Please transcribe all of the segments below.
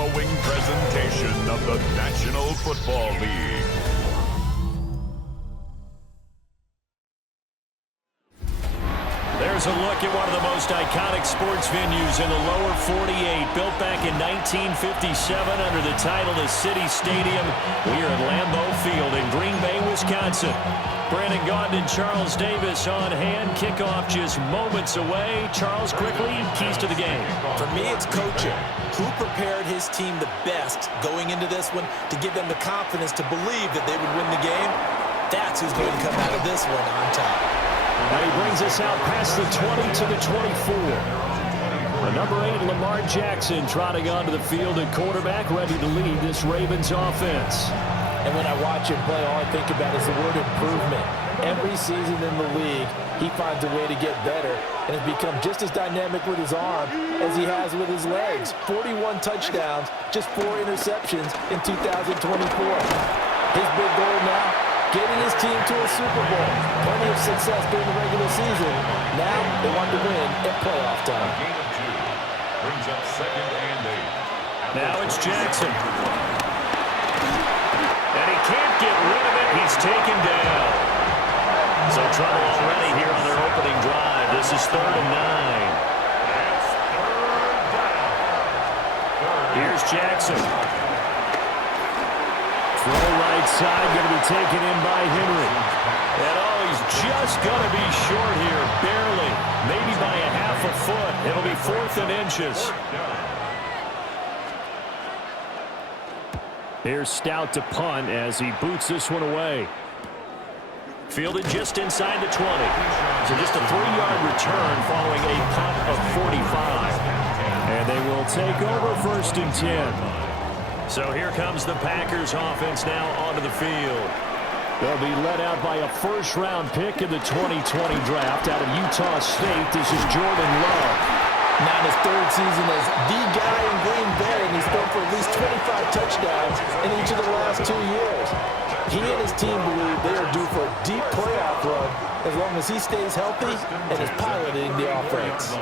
following presentation of the National Football League. There's a look at one of the most iconic sports venues in the lower 48, built back in 1957 under the title of City Stadium. We are at Lambeau Field in Green Bay, Wisconsin. Brandon Gaudin and Charles Davis on hand. Kickoff just moments away. Charles, quickly, keys to the game. For me, it's coaching. Who prepared his team the best going into this one to give them the confidence to believe that they would win the game? That's who's going to come out of this one on top. And he brings us out past the 20 to the 24. The number 8, Lamar Jackson, trotting onto the field at quarterback, ready to lead this Ravens offense. And when I watch him play, all I think about is the word improvement. Every season in the league, he finds a way to get better and has become just as dynamic with his arm as he has with his legs. 41 touchdowns, just 4 interceptions in 2024. His big goal now, getting his team to a Super Bowl. Plenty of success during the regular season. Now they want to win at playoff time. Gain of 2 brings up 2nd and 8. Now it's Jackson. And he can't get rid of it. He's taken down. So trouble already here on their opening drive. This is 3rd and 9. Here's Jackson. Throw right side, going to be taken in by Henry. And he's just going to be short here, barely. Maybe by a half a foot. It'll be 4th and inches. Here's Stout to punt as he boots this one away. Fielded just inside the 20. So just a 3-yard return following a punt of 45. And they will take over 1st and 10. So here comes the Packers offense now onto the field. They'll be led out by a first-round pick in the 2020 draft out of Utah State. This is Jordan Love. Now in his 3rd season as the guy in Green Bay, and he's thrown for at least 25 touchdowns in each of the last 2 years. He and his team believe they are due for a deep playoff run as long as he stays healthy and is piloting the offense.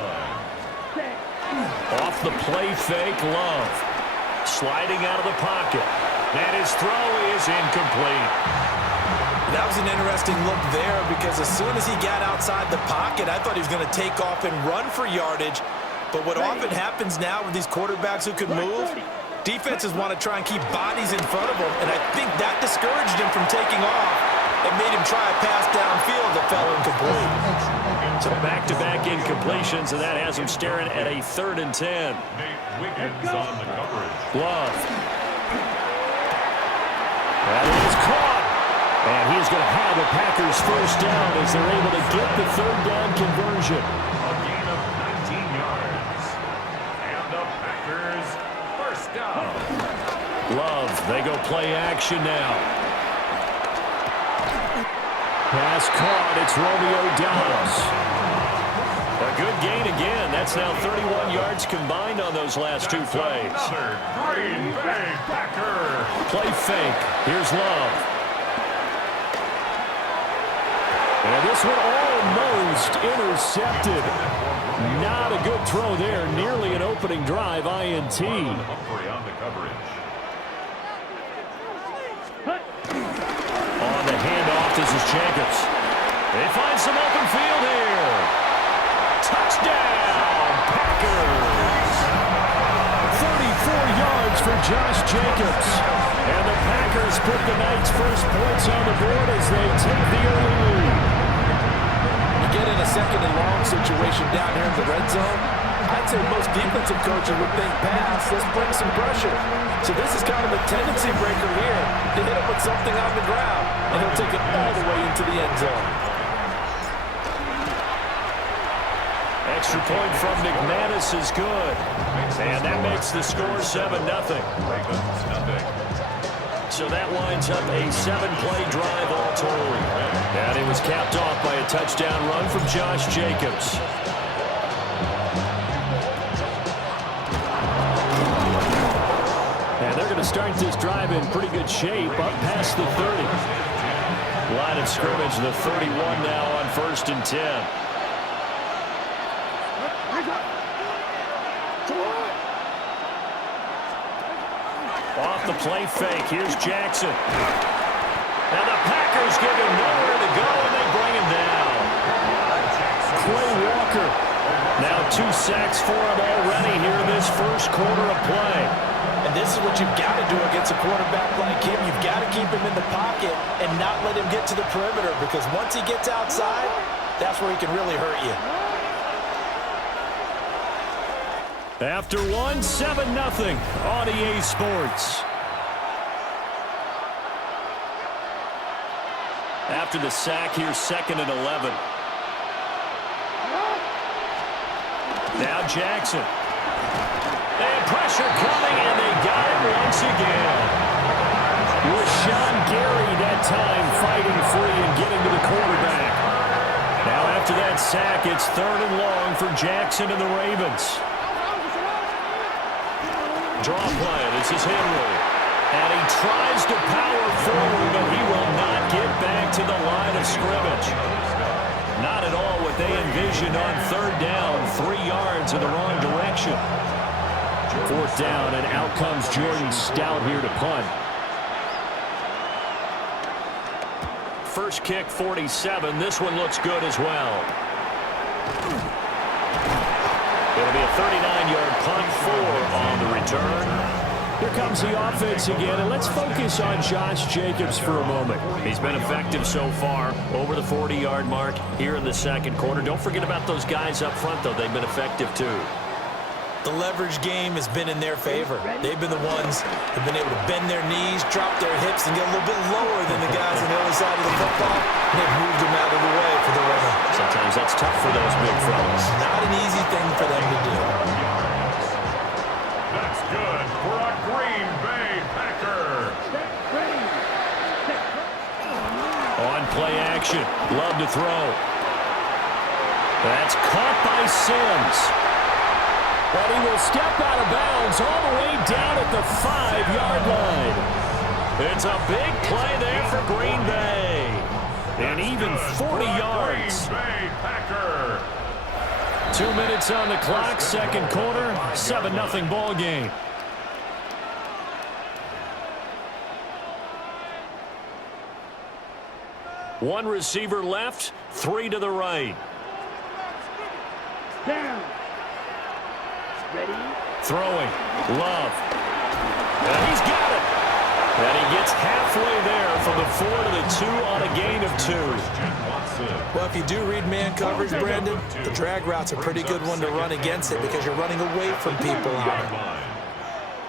Off the play fake, Love. Sliding out of the pocket. And his throw is incomplete. That was an interesting look there because as soon as he got outside the pocket, I thought he was going to take off and run for yardage. But what often happens now with these quarterbacks who can move, defenses want to try and keep bodies in front of them, and I think that discouraged him from taking off and made him try a pass downfield that fell incomplete. So back-to-back incompletions, and that has him staring at a 3rd and 10. On the coverage. Love. That is caught. And he's going to have the Packers first down as they're able to get the 3rd down conversion. A gain of 19 yards. And the Packers first down. Love, they go play action now. Pass caught, it's Romeo Doubs. A good gain again. That's now 31 yards combined on those last 2 plays. Another Green Bay Packer. Play fake. Here's Love. And this one almost intercepted. Not a good throw there. Nearly an opening drive INT. Humphrey on the coverage. On the handoff, this is Jacobs. They find some open field here. Touchdown, Packers. 34 yards for Josh Jacobs. And the Packers put the night's first points on the board as they take the early lead. You get in a 2nd and long situation down here in the red zone, I'd say most defensive coaches would think pass, let's bring some pressure. So this is kind of a tendency breaker here to hit him with something on the ground, and he'll take it all the way into the end zone. Extra point from McManus is good. And that makes the score 7-0. So that winds up a 7-play drive all told. And it was capped off by a touchdown run from Josh Jacobs. And they're going to start this drive in pretty good shape up past the 30. Line of scrimmage, the 31 now on 1st and 10. Off the play fake. Here's Jackson. Now the Packers give him nowhere to go, and they bring him down. Quay Walker. Now 2 sacks for him already here in this first quarter of play. And this is what you've got to do against a quarterback like him. You've got to keep him in the pocket and not let him get to the perimeter, because once he gets outside, that's where he can really hurt you. After 1, 7-0 on EA Sports. After the sack, here's 2nd and 11. Now Jackson. And pressure coming, and they got it once again. Rashawn Gary that time fighting free and getting to the quarterback. Now after that sack, it's 3rd and long for Jackson and the Ravens. Draw play. This is Henry. And he tries to power forward, but he will not get back to the line of scrimmage. Not at all what they envisioned on 3rd down. 3 yards in the wrong direction. 4th down, and out comes Jordan Stout here to punt. First kick, 47. This one looks good as well. It'll be a 39-yard punt, 4 on the return. Here comes the offense again, and let's focus on Josh Jacobs for a moment. He's been effective so far, over the 40-yard mark here in the second quarter. Don't forget about those guys up front, though. They've been effective, too. The leverage game has been in their favor. They've been the ones who've been able to bend their knees, drop their hips, and get a little bit lower than the guys on the other side of the football. And they've moved them out of the way for the runner. Sometimes that's tough for those big fellas. Not an easy thing for them to do. That's good for a Green Bay Packer. On play action. Love to throw. That's caught by Sims. But he will step out of bounds all the way down at the 5-yard line. It's a big play there for Green Bay. And even 40 yards. Green Bay Packer. 2 minutes on the clock, second quarter, 7-0 ball game. One receiver left, 3 to the right. Down. Ready? Throwing. Love. And he's got it. And he gets halfway there from the 4 to the 2 on a gain of 2. Well, if you do read man coverage, Brandon, the drag route's a pretty good one to run against it because you're running away from people on it.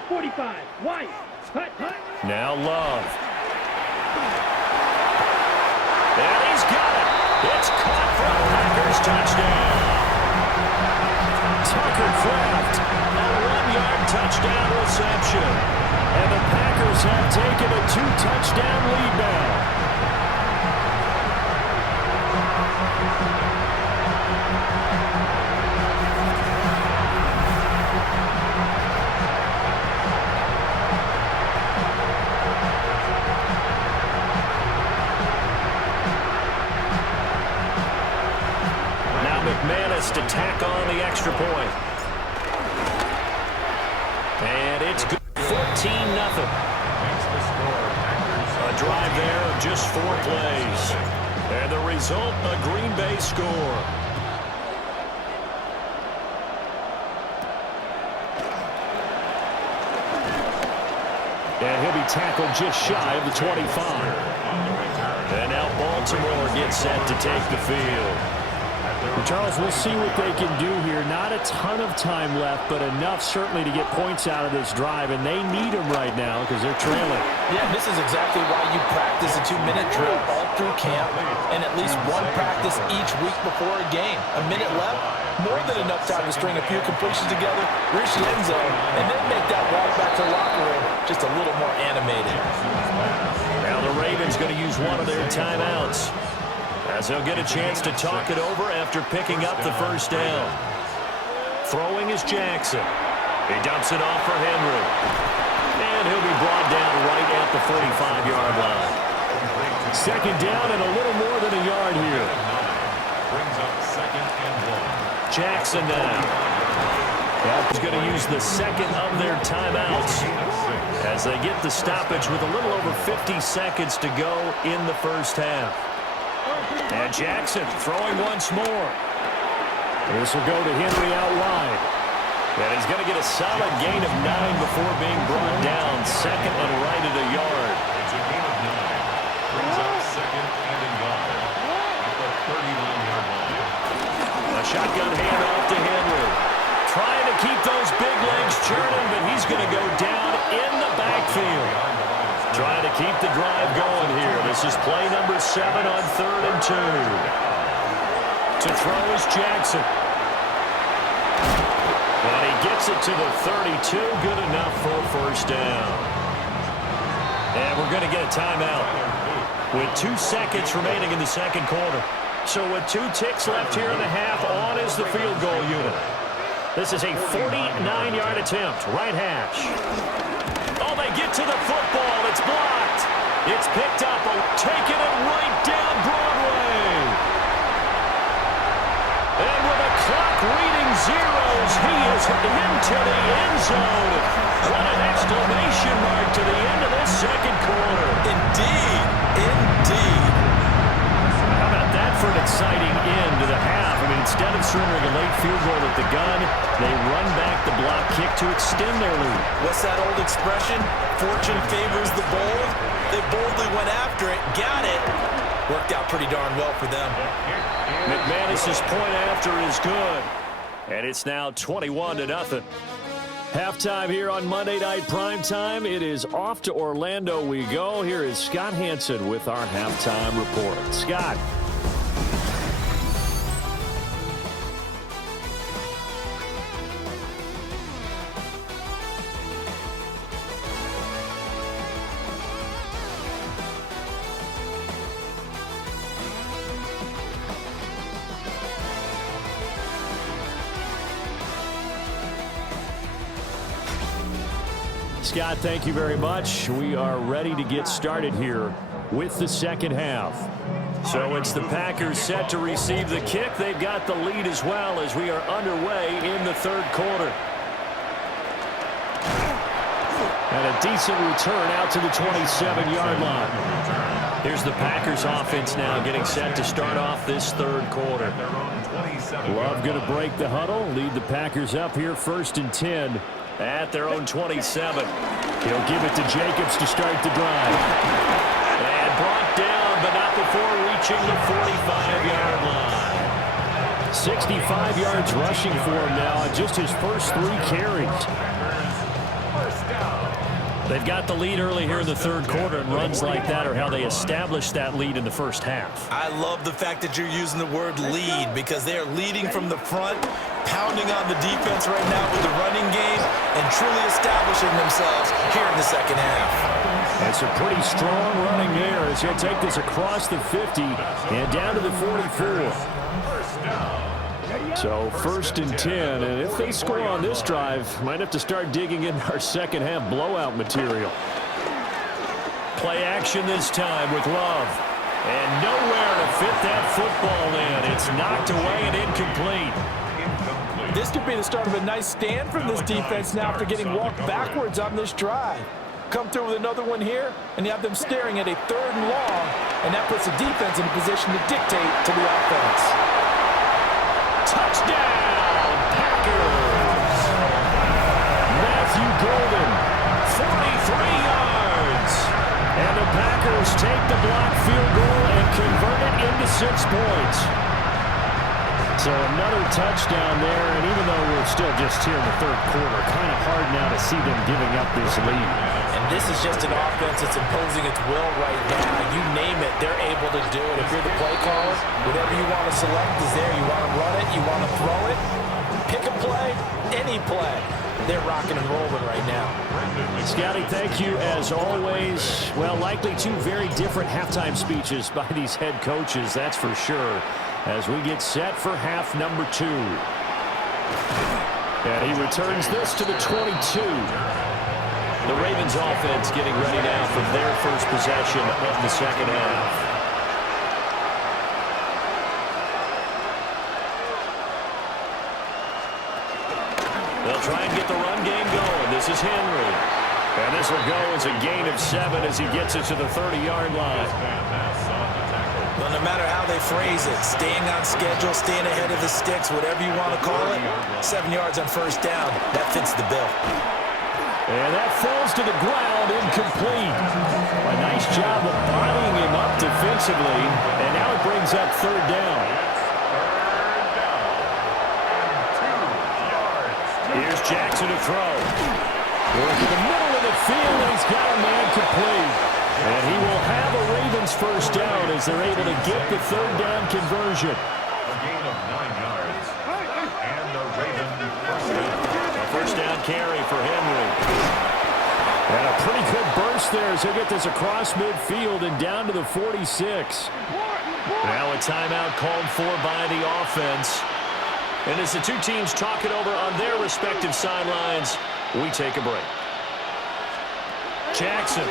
45. White. Hut, hut. Now Love. And he's got it. It's caught for a Packers touchdown. Tucker Kraft, a 1-yard touchdown reception. And the Packers have taken a 2-touchdown lead now. McManus to tack on the extra point. And it's good. 14-0. A drive there of just 4 plays. And the result, a Green Bay score. And he'll be tackled just shy of the 25. And now Baltimore gets set to take the field. Charles, we'll see what they can do here. Not a ton of time left, but enough certainly to get points out of this drive, and they need them right now because they're trailing. Yeah, this is exactly why you practice a 2-minute drill all through camp and at least one practice each week before a game. A minute left, more than enough time to string a few completions together, reach the end zone, and then make that walk back to the locker room just a little more animated. Now the Ravens going to use one of their timeouts, as he'll get a chance to talk it over after picking up the first down. Throwing is Jackson. He dumps it off for Henry. And he'll be brought down right at the 45-yard line. Second down and a little more than a yard here. Brings up 2nd and 1. Jackson now. He's going to use the second of their timeouts as they get the stoppage with a little over 50 seconds to go in the first half. And Jackson throwing once more. This will go to Henry out wide. And he's going to get a solid gain of 9 before being brought down. Second and right at a yard. It's a gain of 9. Brings up second and a yard at the 39-yard line. A shotgun handoff to Henry. Trying to keep those big legs churning, but he's going to go down in the backfield. Trying to keep the drive going here. This is play number 7 on 3rd and 2. To throw is Jackson. And he gets it to the 32. Good enough for a first down. And we're going to get a timeout with 2 seconds remaining in the second quarter. So with 2 ticks left here in the half, on is the field goal unit. This is a 49-yard attempt, right hash. Oh, they get to the football. It's blocked. It's picked up. Taking it right down Broadway. And with a clock reading zeros, he is into the end zone. What an exclamation mark to the end of this second quarter. Indeed. Indeed. How about that for an exciting end to the half? I mean, instead of surrendering a late field goal at the gun, they run back the block kick to extend their lead. What's that old expression? Fortune favors the bold. They boldly went after it, got it. Worked out pretty darn well for them. McManus's point after is good. And it's now 21-0. Halftime here on Monday Night Primetime. It is off to Orlando we go. Here is Scott Hansen with our halftime report. Scott. Scott, thank you very much. We are ready to get started here with the second half. So it's the Packers set to receive the kick. They've got the lead as well as we are underway in the third quarter. And a decent return out to the 27-yard line. Here's the Packers offense now getting set to start off this third quarter. Love going to break the huddle, lead the Packers up here 1st and 10. At their own 27. He'll give it to Jacobs to start the drive. And brought down, but not before reaching the 45-yard line. 65 yards rushing for him now on just his first 3 carries. They've got the lead early here in the third quarter, and runs like that are how they established that lead in the first half. I love the fact that you're using the word lead because they are leading from the front, pounding on the defense right now with the running game, and truly establishing themselves here in the second half. That's a pretty strong running there as he'll take this across the 50 and down to the 44. So 1st and 10, and if they score on this drive, might have to start digging in our second half blowout material. Play action this time with Love. And nowhere to fit that football in. It's knocked away and incomplete. This could be the start of a nice stand from this defense now after getting walked backwards on this drive. Come through with another one here, and you have them staring at a 3rd and long, and that puts the defense in a position to dictate to the offense. Touchdown, Packers! Matthew Golden, 43 yards. and the Packers take the block field goal and convert it into 6 points. So another touchdown there, and even though we're still just here in the third quarter, kind of hard now to see them giving up this lead. And this is just an offense that's imposing its will right now. You name it, they're able to do it. If you're the play caller, whatever you want to select is there. You want to run it, you want to throw it, pick a play, any play. They're rocking and rolling right now. Scotty, thank you as always. Well, likely 2 very different halftime speeches by these head coaches, that's for sure, as we get set for half number 2. And he returns this to the 22. The Ravens offense getting ready now for their first possession of the second half. They'll This is Henry. And this will go as a gain of 7 as he gets it to the 30-yard line. Well, no matter how they phrase it, staying on schedule, staying ahead of the sticks, whatever you want to call it, 7 yards on first down, that fits the bill. And that falls to the ground, incomplete. A nice job of bodying him up defensively, and now it brings up third down. Here's Jackson to throw. Working the middle of the field, and he's got a man complete. And he will have a Ravens first down as they're able to get the third down conversion. A gain of 9 yards. And the Ravens first down. A first down carry for Henry. And a pretty good burst there as he'll get this across midfield and down to the 46. Now a timeout called for by the offense. And as the two teams talk it over on their respective sidelines, we take a break. Jackson.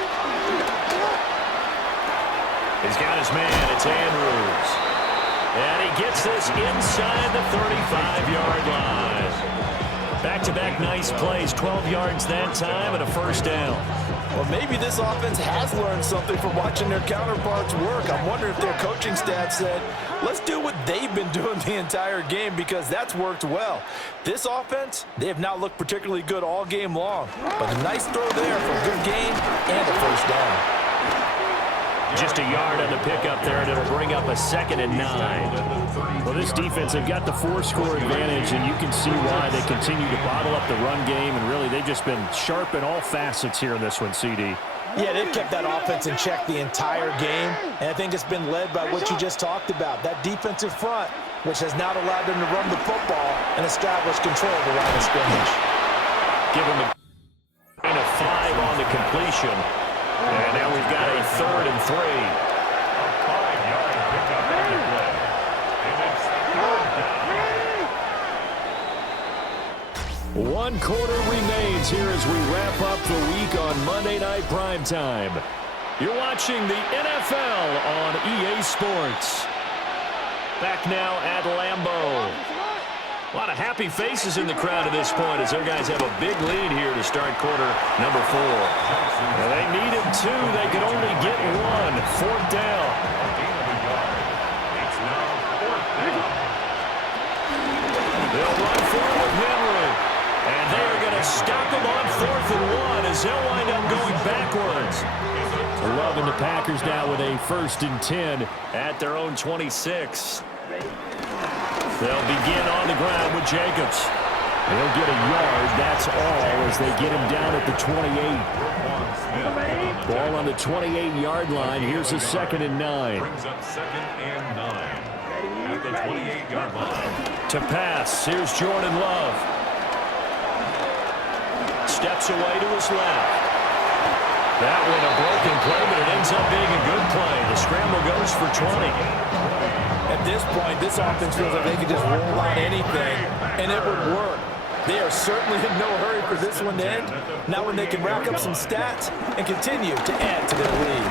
He's got his man. It's Andrews. And he gets this inside the 35-yard line. Back-to-back nice plays, 12 yards that time and a first down. Well, maybe this offense has learned something from watching their counterparts work. I'm wondering if their coaching staff said, let's do what they've been doing the entire game because that's worked well. This offense, they have not looked particularly good all game long. But a nice throw there for a good game and a first down. Just a yard on the pickup there, and it'll bring up a 2nd and 9. Well, this defense, they've got the 4-score advantage, and you can see why they continue to bottle up the run game, and really they've just been sharp in all facets here in this one, CD. Yeah, they've kept that offense in check the entire game, and I think it's been led by what you just talked about, that defensive front, which has not allowed them to run the football and establish control of the line of scrimmage. Give him a gain of 5 on the completion. And now we've got a 3rd and 3. A 5-yard pickup on the play. And it's third down. 1 quarter remains here as we wrap up the week on Monday Night Primetime. You're watching the NFL on EA Sports. Back now at Lambeau. A lot of happy faces in the crowd at this point as their guys have a big lead here to start quarter number 4. And they needed 2. They could only get 1. 4th down. A gain of a yard. It's now 4th down. They'll run forward with Henry. And they are going to stop him on 4th and 1 as they'll wind up going backwards. Loving the Packers now with a 1st and 10 at their own 26. They'll begin on the ground with Jacobs. They'll get a yard, that's all, as they get him down at the 28. Ball on the 28-yard line. Here's a 2nd and 9. Brings up 2nd and 9. At the 28-yard line. To pass, here's Jordan Love. Steps away to his left. That one a broken play, but it ends up being a good play. The scramble goes for 20. At this point, this offense feels like they could just roll out anything, and it would work. They are certainly in no hurry for this one to end. Now when they can rack up some stats and continue to add to their lead.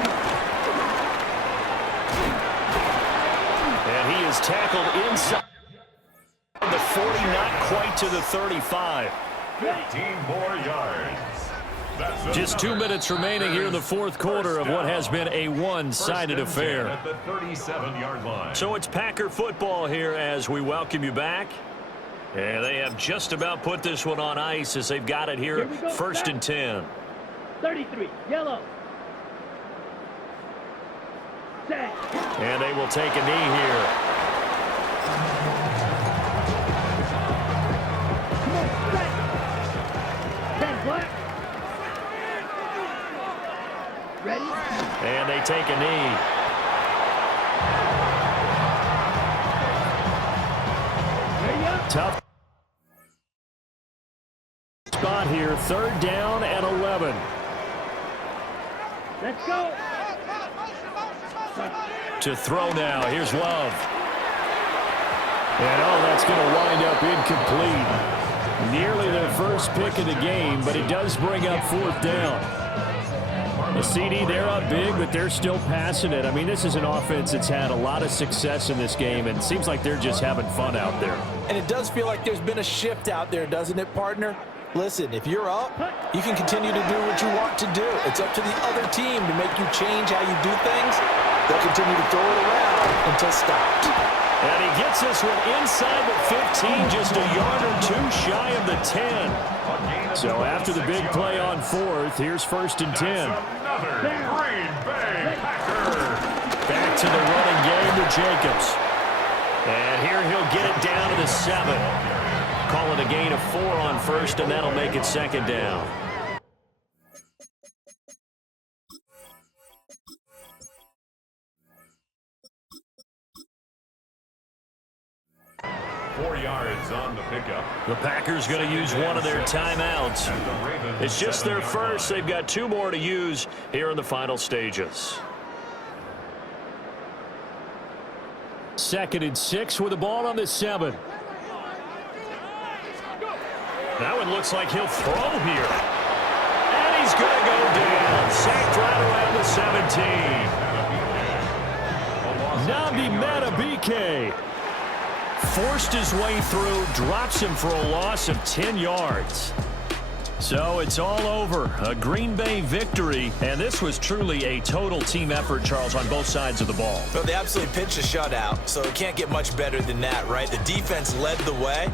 And he is tackled inside the 40, not quite to the 35. 15 more yards. Just 2 minutes remaining here in the 4th quarter of what has been a one-sided affair. At the 37-yard line. So it's Packer football here as we welcome you back. And they have just about put this one on ice as they've got it here 1st and 10. 33, yellow. Set. And they will take a knee here. Come on, set. 10 black. Ready? And they take a knee. Ready up. Tough spot here. 3rd down and 11. Let's go. To throw now. Here's Love. And that's going to wind up incomplete. Nearly their first pick of the game, but it does bring up 4th down. The CD, they're up big, but they're still passing it. I mean, this is an offense that's had a lot of success in this game, and it seems like they're just having fun out there. And it does feel like there's been a shift out there, doesn't it, partner? Listen, if you're up, you can continue to do what you want to do. It's up to the other team to make you change how you do things. They'll continue to throw it around until stopped. And he gets this one inside the 15, just a yard or two shy of the 10. So after the big play on fourth, here's 1st and 10. Another Green Bay Packer. Back to the running game to Jacobs. And here he'll get it down to the 7. Call it a gain of 4 on first, and that'll make it 2nd down. On the pickup. The Packers going to use one of their timeouts. It's just their first. They've got 2 more to use here in the final stages. 2nd and 6 with the ball on the 7. Now it looks like he'll throw here. And he's going to go down. Sacked right around the 17. Nabi Matabike Forced his way through, drops him for a loss of 10 yards. So it's all over. A Green Bay victory, and this was truly a total team effort, Charles, on both sides of the ball. Well, they absolutely pitched a shutout, so it can't get much better than that, right? The defense led the way.